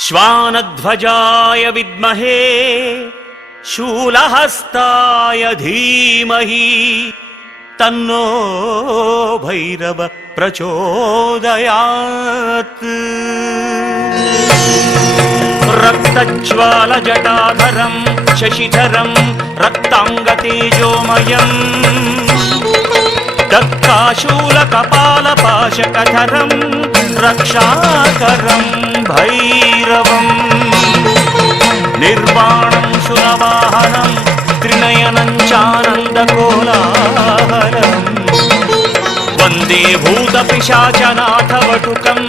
श्वानध्वजाय विद्महे शूलहस्ताय धीमहि तन्नो भैरव प्रचोदयात्। रक्तज्वालजटाधरं शशिधरं रक्ताङ्गतेजोमयम् दत्ताशूलकपालपाशकधरं रक्षाकरं भैरवम् निर्वाणं सुरवाहनं त्रिनयनं चानन्दकोलाहलम् वन्दे भूतपिशाचनाथवटुकं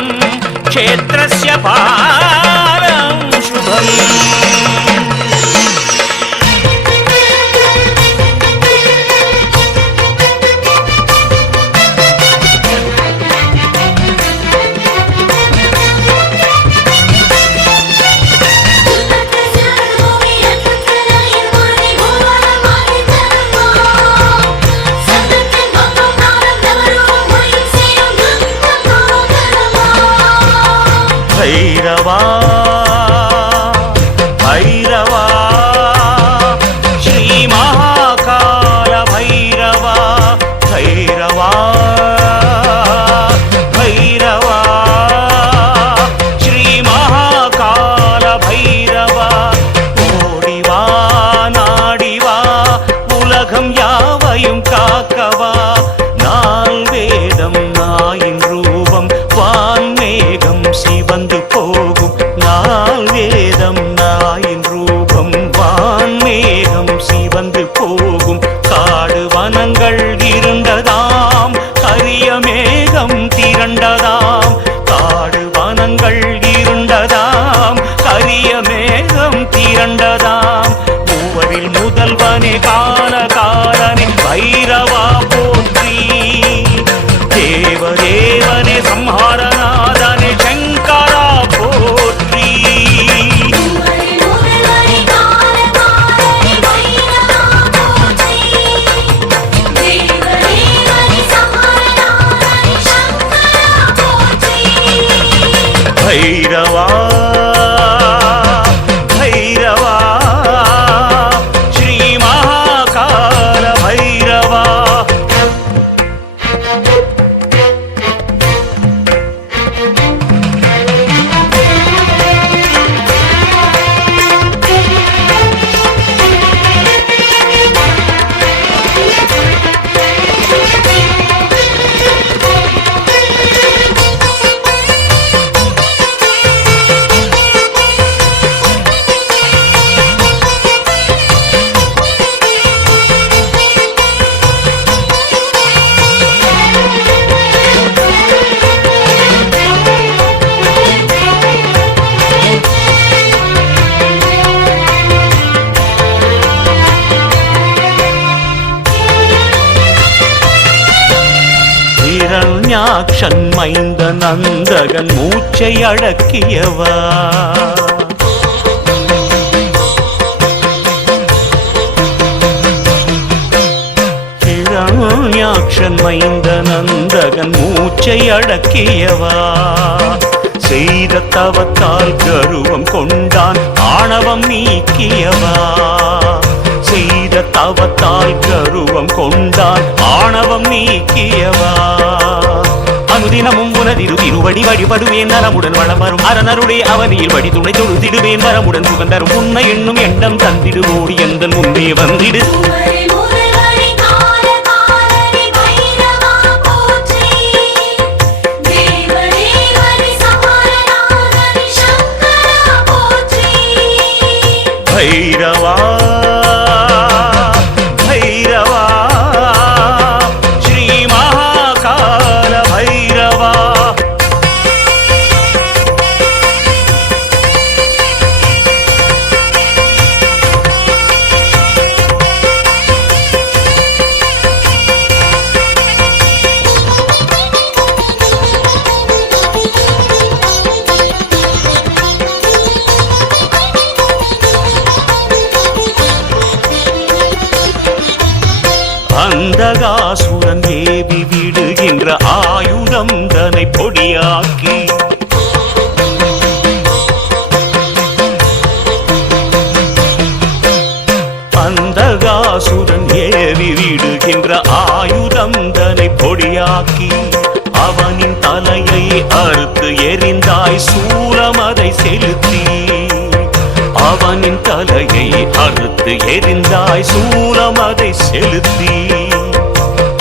क्षेत्रस्य पारं शुभम्। भैरवा भैरवा श्री महाकाल भैरवा भैरवा भैरवा श्री महाकाल भैरवा ओडिवा नाडिवा उलगम यावयुम काकवा नाल वेदम नायिन रूपम वान्मेघम சிவந்து போகும் நாள் வேதம் நாயின் ரூபம் வான்மேகம் சிவந்து போகும் காடு வனங்கள் இருண்டதாம் கரிய மேகம் திரண்டதாம் காடு வனங்கள் இருண்டதாம் கரிய மேகம் திரண்டதாம் மூவரில் முதல்வனே காலகாலனே பைரவா போற்றி தேவதேவனே சம்ஹாரநாதனே शंकरा पोत्री भैरवा भैरवा श्री महाकाल भैरवा हिरण्याक्षन மைந்த நந்தகன் மூச்சை அடக்கியவா ஹிரண்யாக்ஷன் மைந்த நந்தகன் மூச்சை அடக்கியவா செய்த தவத்தால் கருவம் கொண்டான் ஆணவம் நீக்கியவா செய்த தவத்தால் கருவம் கொண்டான் ஆணவம் நீக்கியவா அனுதினமும் உனதிரு திருவடி வழிபடுவேன் நலமுடன் வளம் வரும் அரணருடைய அவனியில் வழி துணை தொழுதிடுவேன் வரமுடன் சுகந்தரும் உண்மை என்னும் எண்ணம் தந்திடுவோடி எந்தன் முன்னே வந்திடு भैरवा भैरवा श्री महाकाल भैरवा மாலையை அறுத்து எரிந்தாய் சூலம் அதை செலுத்தி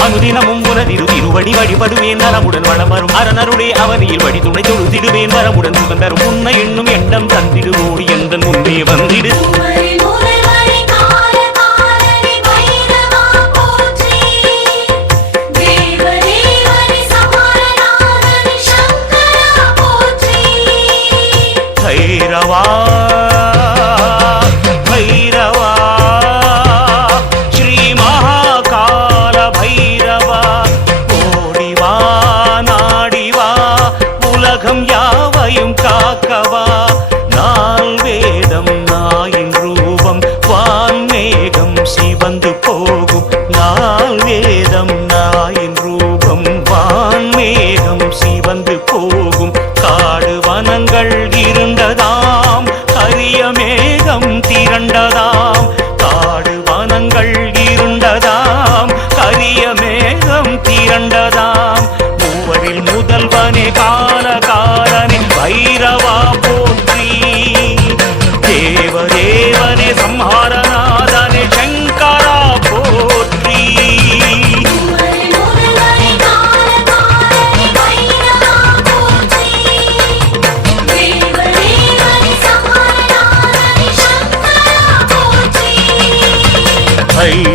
அனுதினமும் உனதிரு திருவடி வழிபடுவேன் நலமுடன் வளம் வரும் அரணருடைய அவனியில் வழி துணை தொழுதிடுவேன் வரமுடன் சுகம் தரும் உன்னை எண்ணும் எண்ணம் தந்திடுவோடி என்ற முன்னே வந்திடு பைரவா பைரவா ஸ்ரீ மகாகால பைரவா ஓடிவா நாடிவா உலகம் யாவையும் காக்கவா நால் வேதம் நாயின் ரூபம் வான்மேகம் சிவந்து போகும் நால் வேதம் நாயின் ரூபம் வான்மேகம் சிவந்து போகும் காடு வனங்கள் இருண்டதாம் கரிய மேகம் திரண்டதாம் காடு வனங்கள் இருண்டதாம் கரிய மேகம் திரண்டதாம் மூவரில் முதல்வனே காலகாலனே பைரவா போற்றி தேவதேவனே சம்ஹாரநாதனே சங்கரா போற்றி பைரவா